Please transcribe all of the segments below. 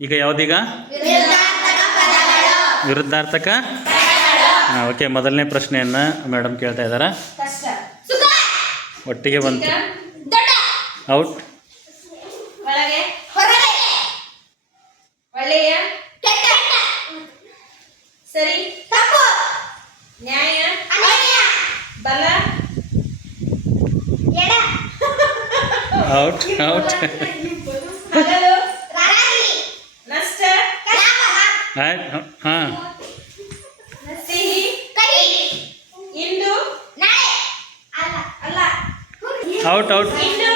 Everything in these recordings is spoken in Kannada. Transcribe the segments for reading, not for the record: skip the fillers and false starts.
ಈಗ ಯಾವುದೀಗ ವಿರುದ್ಧಾರ್ಥಕ. ಓಕೆ, ಮೊದಲನೇ ಪ್ರಶ್ನೆಯನ್ನು ಮೇಡಮ್ ಕೇಳ್ತಾ ಇದ್ದಾರೆ. ಒಟ್ಟಿಗೆ ಬಂತು. ಔಟ್. ಸರಿ, ನ್ಯಾಯ, ಬಲ, ಔಟ್ ಔಟ್. ಹಗಲು, ನಷ್ಟ, ಹಾಂ. ಸಿಹಿ, ಇಂದು, ಔಟ್ ಔಟ್. ಇಂದು,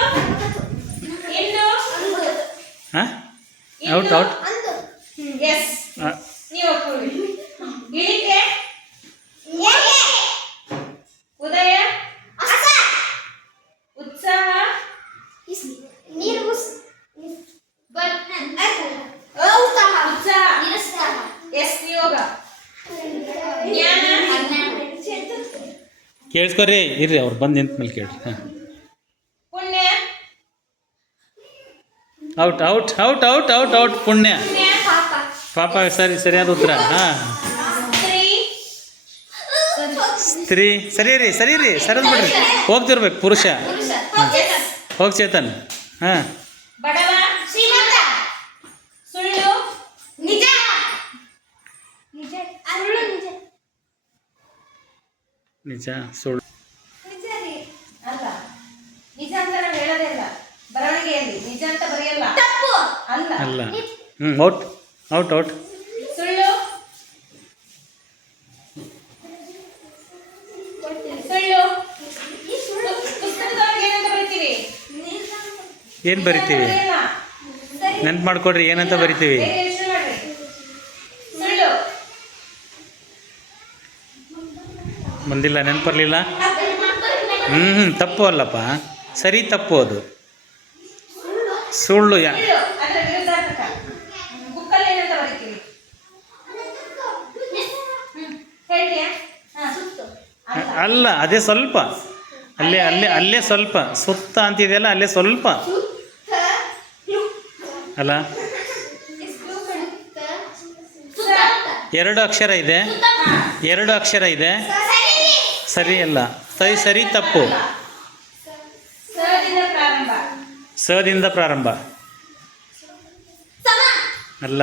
ಹಾಂ, ಔಟ್ ಔಟ್. ಎಸ್, ನೀವು ಒಪ್ಕೊಳ್ಳಿ. ಇಳಿಕೆ, ಉದಯ, ಉತ್ಸಾಹ, ಎಸ್, ನಿಯೋಗ, ಜ್ಞಾನ, ಕೇಳಿಸ್ಕೊರಿ, ಇರ್ರಿ ಅವ್ರು ಬಂದು ನಿಂತ ಮೇಲೆ ಕೇಳ್ರಿ. ಹಾಂ, ಪುಣ್ಯ, out out out out out out. ಪುಣ್ಯ, ಪಾಪ. ಸರಿಯಾದ ಉತ್ತರ. ಹಾಂ, ಸ್ತ್ರೀ. ಸರಿ ರೀ ಸರಿದ್ ಬಿಡ್ರಿ. ಹೋಗ್ತಿರ್ಬೇಕು ಪುರುಷ. ಹೋಗಿ ಚೇತನ್. ಹಾಂ, ಬಡವ, ಶ್ರೀಮಂತ, ಸುಳ್ಳು, ನಿಜ, ನಿಜ, ಸುಳ್ಳು. ಅಲ್ಲ, ನಿಜ ಅಂತ ನಾವು ಹೇಳೋದೇ ಇಲ್ಲ. ಬರವಣಿಗೆಯಲ್ಲಿ ನಿಜ ಅಂತ ಬರೆಯಲ್ಲ. ಅಲ್ಲ, ಔಟ್ ಔಟ್ ಔಟ್. ಸುಳ್ಳು, ಪುಸ್ತಕದೊಳಗೆ ಏನಂತ ಬರಿತೀವಿ? ಏನು ಬರಿತೀವಿ? ನೆನ್ಪು ಮಾಡ್ಕೊಡ್ರಿ, ಏನಂತ ಬರಿತೀವಿ? ಸುಳ್ಳು, ಬಂದಿಲ್ಲ, ನೆನಪರ್ಲಿಲ್ಲ. ತಪ್ಪು ಅಲ್ಲಪ್ಪ, ಸರಿ ತಪ್ಪು ಅದು. ಸುಳ್ಳು. ಅದರ ವಿರುದ್ಧಾರ್ಥಕ. ಬುಕ್ಕಲ್ಲಿ ಏನಂತ ಬರಿತೀವಿ? ಹೇಳ್ತೀಯಾ? ಅಲ್ಲ, ಅದೇ ಸ್ವಲ್ಪ ಅಲ್ಲೇ ಸ್ವಲ್ಪ ಸುತ್ತ ಅಂತಿದೆಯಲ್ಲ, ಅಲ್ಲೇ ಸ್ವಲ್ಪ ಅಲ್ಲ. ಎರಡು ಅಕ್ಷರ ಇದೆ. ಸರಿ ಅಲ್ಲ, ಸರಿ ತಪ್ಪು. ಸದಿಂದ ಪ್ರಾರಂಭ ಅಲ್ಲ.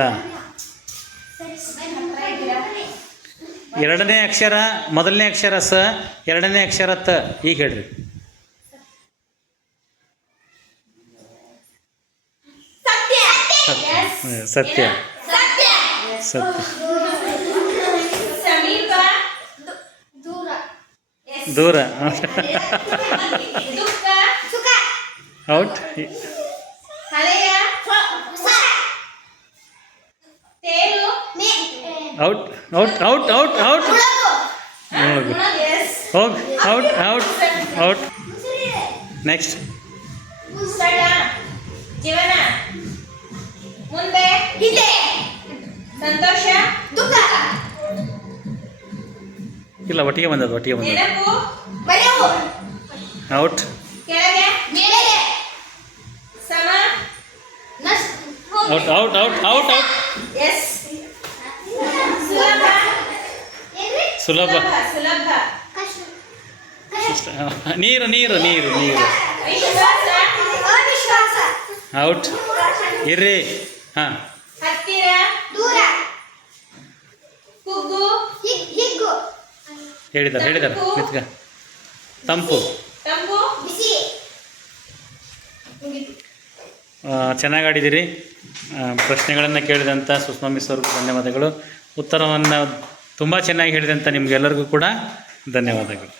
ಎರಡನೇ ಅಕ್ಷರ, ಮೊದಲನೇ ಅಕ್ಷರ ಸ, ಎರಡನೇ ಅಕ್ಷರ ತ. ಈಗ ಹೇಳ್ರಿ. ಸತ್ಯ. ದೂರ. Out. Out out out out out. ಹೋಗಿ ಔಟ್ ಔಟ್ ಔಟ್. ನೆಕ್ಸ್ಟ್. ಜೀವನ, ಮುಂದೆ, ಸಂತೋಷ, ಇಲ್ಲ, ಒಟ್ಟಿಗೆ ಬಂದದ್ದು. ನೆನಪು, ಔಟ್. ಕೆಳಗೆ, ಸಮ, out out out out out. Yes, ಸುಲಭ. ನೀರು. ಔಟ್. ಇರ್ರಿ. ಹಾಂ, ಹತ್ತಿರ, ಕುಗ್ಗು, ಹೇಳಿದ್ದಾರೆ ನಿತ್ಕ. ತಂಪು. ಚೆನ್ನಾಗಿ ಆಡಿದ್ದೀರಿ. ಪ್ರಶ್ನೆಗಳನ್ನು ಕೇಳಿದಂಥ ಸುಷ್ಮಾ ಮಿಸ್ ಅವ್ರಿಗೂ ಧನ್ಯವಾದಗಳು. ಉತ್ತರವನ್ನು ತುಂಬ ಚೆನ್ನಾಗಿ ಹೇಳಿದಂಥ ನಿಮಗೆಲ್ಲರಿಗೂ ಕೂಡ ಧನ್ಯವಾದಗಳು.